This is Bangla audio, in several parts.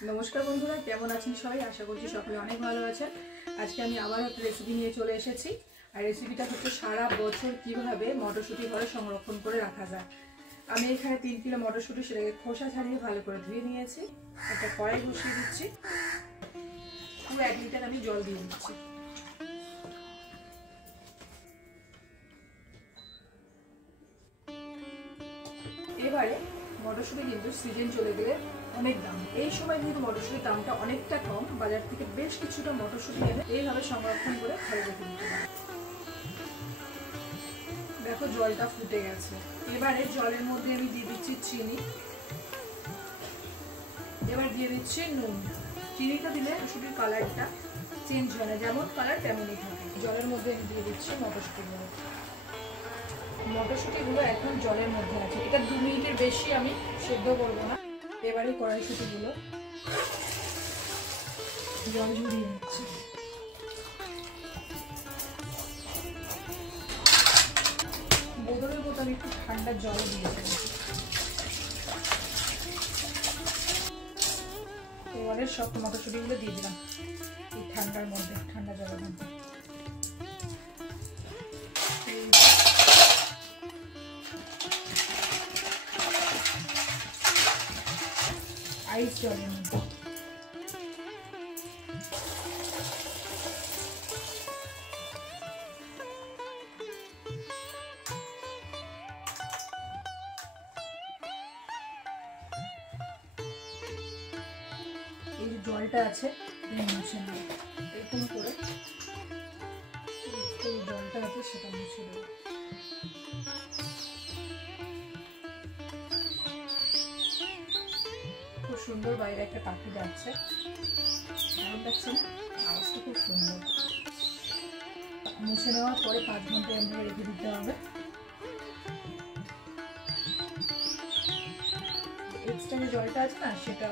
নমস্কার বন্ধুরা, কেমন আছেন সবাই? আশা করছি সকলে অনেক ভালো আছেন। আজকে আমি আবার একটা রেসিপি নিয়ে চলে এসেছি। আর রেসিপিটা হচ্ছে সারা বছর কিভাবে মটরশুঁটি ঘরে সংরক্ষণ করে রাখা যায়। আমি এখানে 3 কিলো মটরশুঁটি সেটাকে খোসা ছাড়িয়ে ভালো করে ধুয়ে নিয়েছি। একটা কড়াই বসিয়ে দিচ্ছি, পুরো 1 লিটার আমি জল দিয়ে দিচ্ছি। এবারে মটরশুঁটি কিন্তু সিজন চলে গেলে অনেক দাম, এই সময় কিন্তু মটরশুঁটির দামটা অনেকটা কম। বাজার থেকে বেশ কিছুটা মটরশুঁটি এনে এইভাবে সংরক্ষণ করে ঘরে রেখে দিতে পারে। দেখো জলটা ফুটে গেছে। এবারে জলের মধ্যে আমি দিয়ে দিচ্ছি চিনি, এবার দিয়ে দিচ্ছি নুন। চিনিটা দিলে মটরশুঁটির কালারটা চেঞ্জ হয় না, যেমন কালার তেমনই থাকে। জলের মধ্যে আমি দিয়ে দিচ্ছি মটরশুঁটিগুলো। মটরশুঁটিগুলো এখন জলের মধ্যে আছে, এটা 2 মিনিটের বেশি আমি সেদ্ধ করবো না। এবারে কড়াইশুঁটিগুলো জল ঝরিয়ে নিচ্ছি। বোতলের মতো আমি একটু ঠান্ডা জল দিয়েছি। এবারে সব মটরশুঁটিগুলো দিয়ে দিলাম এই ঠান্ডার মধ্যে, ঠান্ডা জলের মধ্যে। আইস জলের মধ্যে এই যে জলটা আছে মুছে নেব, এরকম করে এই জলটা আছে সেটা মুছে দেবো। খুব সুন্দর বাইরে একটা পাখি যাচ্ছে, ভালো লাগছে না? আওয়াজটা খুব সুন্দর। মুছে নেওয়ার পরে 5 ঘন্টা এমনি রেখে দিতে হবে। এক্সট্রা যে জলটা আছে না সেটা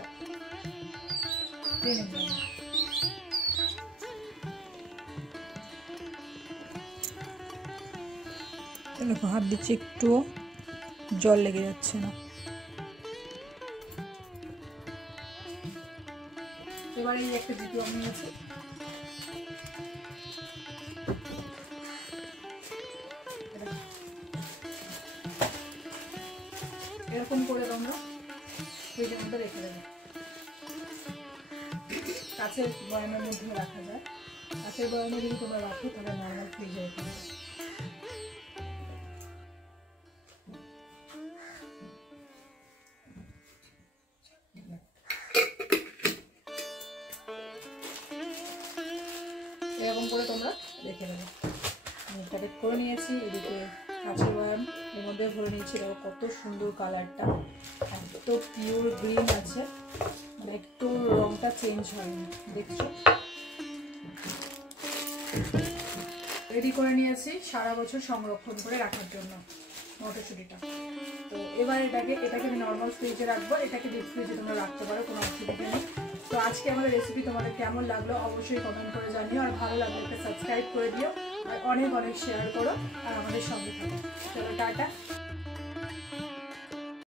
টেনে যাবে। দেখো হাত দিচ্ছি, একটুও জল লেগে যাচ্ছে না। এবার এই একটা জিপি আমি নিয়েছি, এরকম করে তোমরা ফ্রিজের মধ্যে রেখে দেবে। কাঁচের বয়ামের মধ্যে রাখা যায়, কাঁচের বয়ামে যদি তোমরা রাখো তাহলে নর্মাল ফ্রিজে রেখে দেবে। এরকম করে তোমরা রেখে দেবে। আমি প্যাকেট করে নিয়েছি, এদিকে কাঁচের বয়াম এর মধ্যে ভরে নিয়েছি। দেখো কত সুন্দর কালারটা, এত পিওর গ্রিন আছে, মানে একটু রংটা চেঞ্জ হয়নি, দেখছো? রেডি করে নিয়েছি সারা বছর সংরক্ষণ করে রাখার জন্য মটরশুঁটিটা। তো এবার এটাকে আমি নর্মাল ফ্রিজে রাখবো, এটাকে ডিপ ফ্রিজে তোমরা রাখতে পারো, কোনো অসুবিধা নেই। তো আজকে আমাদের রেসিপি তোমাদের কেমন লাগলো অবশ্যই কমেন্ট করে জানিও, আর ভালো লাগলে একটা সাবস্ক্রাইব করে দিও, আর অনেক অনেক শেয়ার করো, আর আমাদের সঙ্গে থাকো। চলো টাটা।